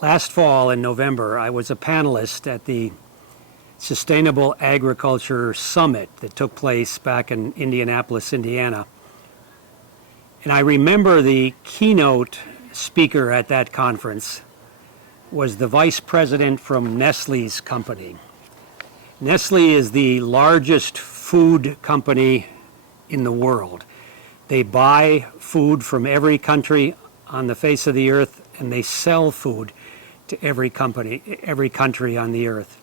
Last fall in November, I was a panelist at the Sustainable Agriculture Summit that took place back in Indianapolis, Indiana. And I remember the keynote speaker at that conference was the vice president from Nestle's company. Nestle is the largest food company in the world. They buy food from every country on the face of the earth, and they sell food to every country on the earth.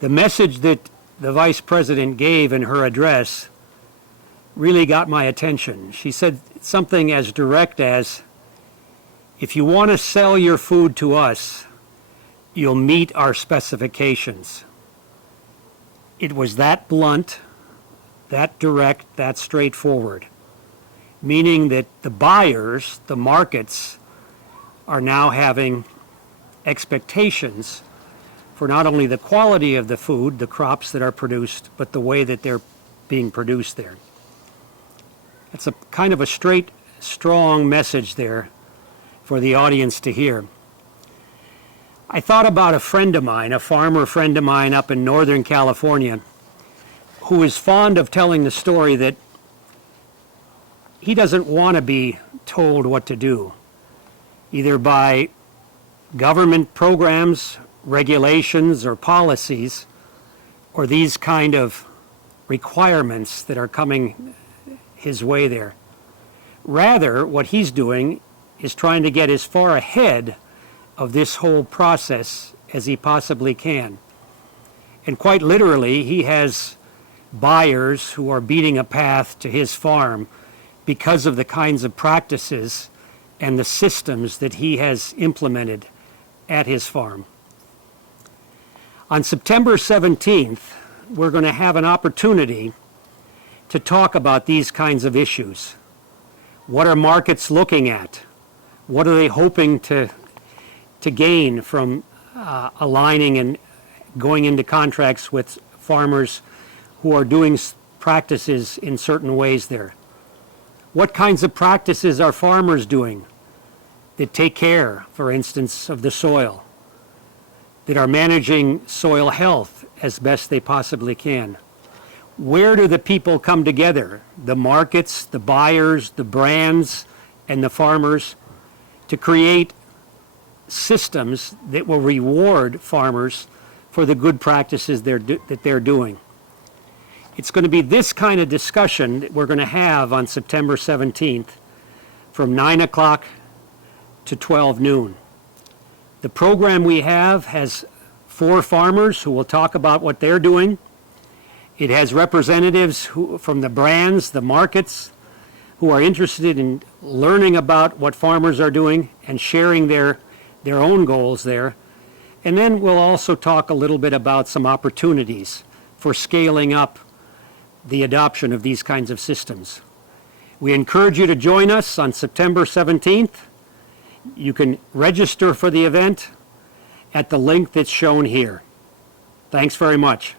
The message that the vice president gave in her address really got my attention. She said something as direct as, if you want to sell your food to us, you'll meet our specifications. It was that blunt, that direct, that straightforward, meaning that the buyers, the markets, are now having expectations for not only the quality of the food, the crops that are produced, but the way that they're being produced there. It's a kind of a straight, strong message there for the audience to hear. I thought about a friend of mine, a farmer friend of mine up in Northern California, who is fond of telling the story that he doesn't want to be told what to do, either by government programs, regulations, or policies, or these kind of requirements that are coming his way there. Rather, what he's doing is trying to get as far ahead of this whole process as he possibly can. And quite literally, he has buyers who are beating a path to his farm because of the kinds of practices and the systems that he has implemented at his farm. On September 17th, we're going to have an opportunity to talk about these kinds of issues. What are markets looking at? What are they hoping to gain from aligning and going into contracts with farmers who are doing practices in certain ways there? What kinds of practices are farmers doing that take care, for instance, of the soil, that are managing soil health as best they possibly can? Where do the people come together, the markets, the buyers, the brands, and the farmers, to create systems that will reward farmers for the good practices that they're doing? It's going to be this kind of discussion that we're going to have on September 17th from 9 o'clock to 12 noon. The program we have has 4 farmers who will talk about what they're doing. It has representatives from the brands, the markets, who are interested in learning about what farmers are doing and sharing their own goals there. And then we'll also talk a little bit about some opportunities for scaling up the adoption of these kinds of systems. We encourage you to join us on September 17th. You can register for the event at the link that's shown here. Thanks very much.